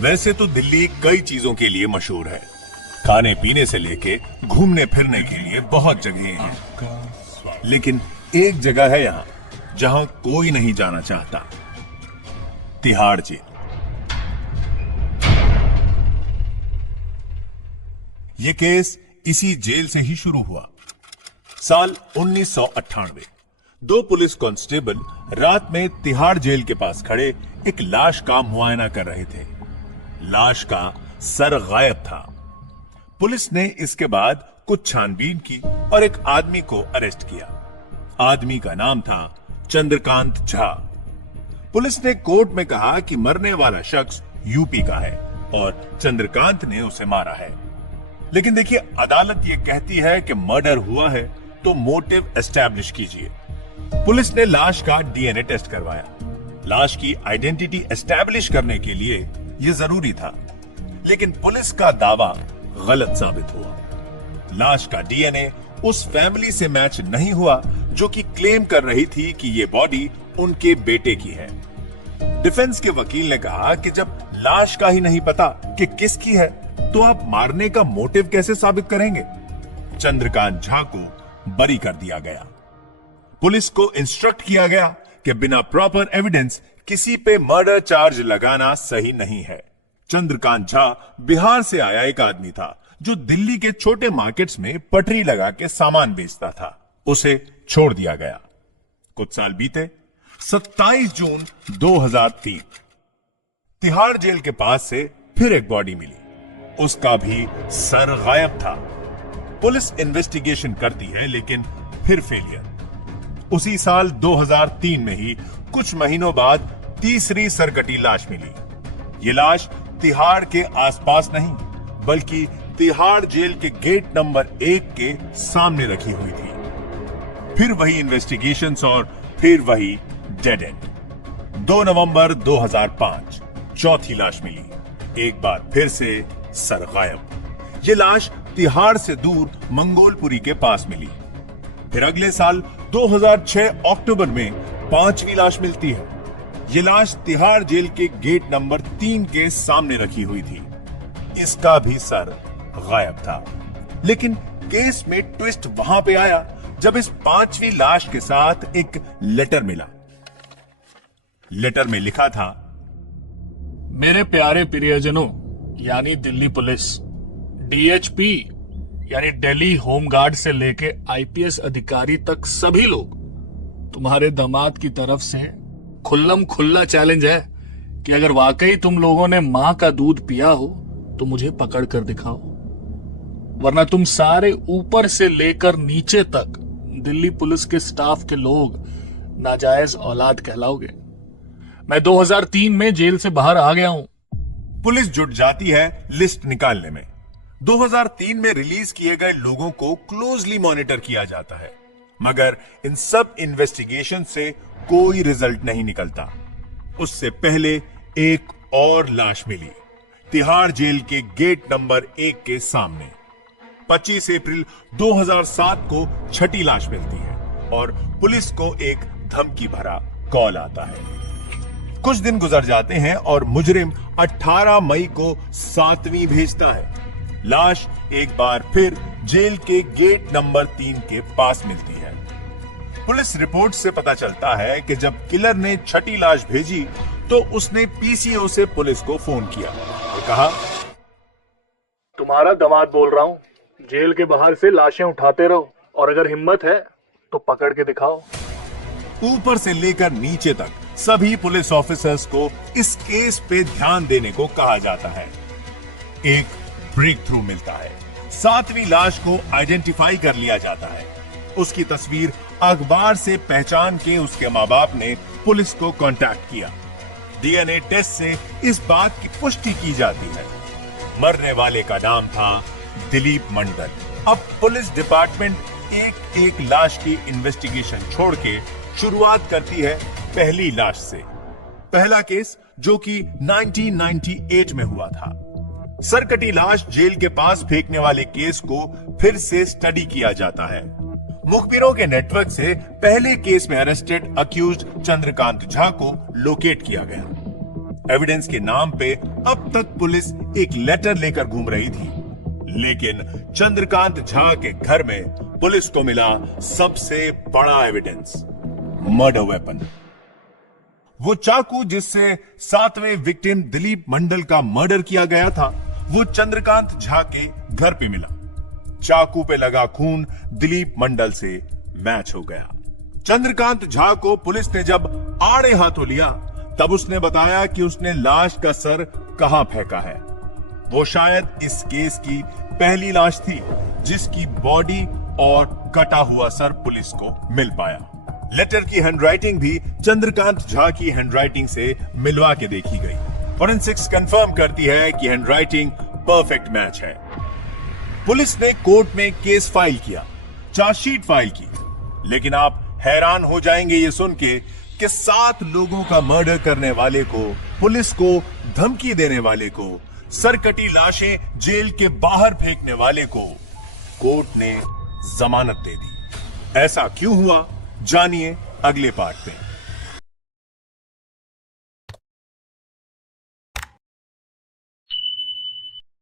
वैसे तो दिल्ली कई चीजों के लिए मशहूर है। खाने पीने से लेके घूमने फिरने के लिए बहुत जगह हैं। लेकिन एक जगह है यहां जहां कोई नहीं जाना चाहता, तिहाड़ जेल। यह केस इसी जेल से ही शुरू हुआ। साल 1998 दो पुलिस कांस्टेबल रात में तिहाड़ जेल के पास खड़े एक लाश का मुआयना कर रहे थे। लाश का सर गायब था। पुलिस ने इसके बाद कुछ छानबीन की और एक आदमी को अरेस्ट किया। आदमी का नाम था चंद्रकांत झा। पुलिस ने कोर्ट में कहा कि मरने वाला शख्स यूपी का है और चंद्रकांत ने उसे मारा है। लेकिन देखिए, अदालत यह कहती है कि मर्डर हुआ है तो मोटिव एस्टैब्लिश कीजिए। पुलिस ने लाश का डीएनए टेस्ट करवाया। लाश की आइडेंटिटी एस्टैब्लिश करने के लिए यह जरूरी था, लेकिन पुलिस का दावा गलत साबित हुआ। लाश का डीएनए उस फैमिली से मैच नहीं हुआ जो कि क्लेम कर रही थी कि यह बॉडी उनके बेटे की है। डिफेंस के वकील ने कहा कि जब लाश का ही नहीं पता कि किसकी है तो आप मारने का मोटिव कैसे साबित करेंगे। चंद्रकांत झा को बरी कर दिया गया। पुलिस को इंस्ट्रक्ट किया गया कि बिना प्रॉपर एविडेंस किसी पे मर्डर चार्ज लगाना सही नहीं है। चंद्रकांत झा बिहार से आया एक आदमी था जो दिल्ली के छोटे मार्केट्स में पटरी लगा के सामान बेचता था। उसे छोड़ दिया गया। कुछ साल बीते। 27 जून 2003 तिहाड़ जेल के पास से फिर एक बॉडी मिली। उसका भी सर गायब था। पुलिस इन्वेस्टिगेशन करती है लेकिन फिर फेलियर। उसी साल 2003 में ही कुछ महीनों बाद तीसरी सरकटी लाश मिली। ये लाश तिहाड़ के आसपास नहीं बल्कि तिहाड़ जेल के गेट नंबर 1 के सामने रखी हुई थी। फिर वही इन्वेस्टिगेशंस और फिर वही डेड एंड। 2 नवंबर 2005 चौथी लाश मिली। एक बार फिर से सर गायब। ये लाश तिहाड़ से दूर मंगोलपुरी के पास मिली। फिर अगले साल 2006 अक्टूबर में 5वीं लाश मिलती है। ये लाश तिहाड़ जेल के गेट नंबर 3 के सामने रखी हुई थी। इसका भी सर गायब था। लेकिन केस में ट्विस्ट वहां पे आया जब इस 5वीं लाश के साथ एक लेटर मिला। लेटर में लिखा था, मेरे प्यारे प्रियजनों यानी दिल्ली पुलिस, डीएचपी यानी दिल्ली होमगार्ड से लेके आईपीएस अधिकारी तक सभी लोग तुम्हारे दामाद की तरफ से खुल्लम खुल्ला चैलेंज है कि अगर वाकई तुम लोगों ने मां का दूध पिया हो तो मुझे पकड़ कर दिखाओ, वरना तुम सारे ऊपर से लेकर नीचे तक दिल्ली पुलिस के स्टाफ के लोग नाजायज औलाद कहलाओगे। मैं 2003 में जेल से बाहर आ गया हूं। पुलिस जुट जाती है लिस्ट निकालने में। 2003 में रिलीज किए गए लोगों को क्लोजली मॉनिटर किया जाता है, मगर इन सब इन्वेस्टिगेशन से कोई रिजल्ट नहीं निकलता। उससे पहले एक और लाश मिली तिहाड़ जेल के गेट नंबर 1 के सामने। 25 अप्रैल 2007 को छठी लाश मिलती है और पुलिस को एक धमकी भरा कॉल आता है। कुछ दिन गुजर जाते हैं और मुजरिम 18 मई को 7वीं भेजता है। लाश एक बार फिर जेल के गेट नंबर 3 के पास मिलती है। पुलिस रिपोर्ट से पता चलता है कि जब किलर ने छठी लाश भेजी तो उसने पीसीओ से पुलिस को फोन किया। वो कहा, तुम्हारा दामाद बोल रहा हूं, जेल के बाहर से लाशें उठाते रहो और अगर हिम्मत है तो पकड़ के दिखाओ। ऊपर से लेकर नीचे तक सभी पुलिस ऑफिसर्स को इस केस पे ध्यान देने को कहा जाता है। एक ब्रेक थ्रू मिलता है। 7वीं लाश को आइडेंटिफाई कर लिया जाता है। उसकी तस्वीर अखबार से पहचान के उसके मां बाप ने पुलिस को कांटेक्ट किया। डीएनए टेस्ट से इस बात की पुष्टि की जाती है। मरने वाले का नाम था दिलीप मंडल। अब पुलिस डिपार्टमेंट एक एक लाश की इन्वेस्टिगेशन छोड़ के शुरुआत करती है पहली लाश से। पहला केस जो कि 1998 में हुआ था। सरकटी लाश जेल के पास फेंकने वाले केस को फिर से स्टडी किया जाता है। मुखबिरों के नेटवर्क से पहले केस में अरेस्टेड अक्यूज्ड चंद्रकांत झा को लोकेट किया गया। एविडेंस के नाम पे अब तक पुलिस एक लेटर लेकर घूम रही थी, लेकिन चंद्रकांत झा के घर में पुलिस को मिला सबसे बड़ा एविडेंस, मर्डर वेपन। वो चाकू जिससे 7वें विक्टिम दिलीप मंडल का मर्डर किया गया था, वो चंद्रकांत झा के घर पे मिला। चाकू पे लगा खून दिलीप मंडल से मैच हो गया। चंद्रकांत झा को पुलिस ने जब आड़े हाथों लिया, तब उसने बताया कि उसने लाश का सर कहां फेंका है। वो शायद इस केस की पहली लाश थी जिसकी बॉडी और कटा हुआ सर पुलिस को मिल पाया। लेटर की हैंडराइटिंग भी चंद्रकांत झा की हैंडराइटिंग से मिलवा के देखी गई। फोरेंसिक्स कंफर्म करती है कि हैंडराइटिंग परफेक्ट मैच है। पुलिस ने कोर्ट में केस फाइल किया, चार्जशीट फाइल की, लेकिन आप हैरान हो जाएंगे ये सुन के कि 7 लोगों का मर्डर करने वाले को, पुलिस को धमकी देने वाले को, सरकटी लाशें जेल के बाहर फेंकने वाले को कोर्ट ने जमानत दे दी। ऐसा क्यों हुआ, जानिए अगले पार्ट में।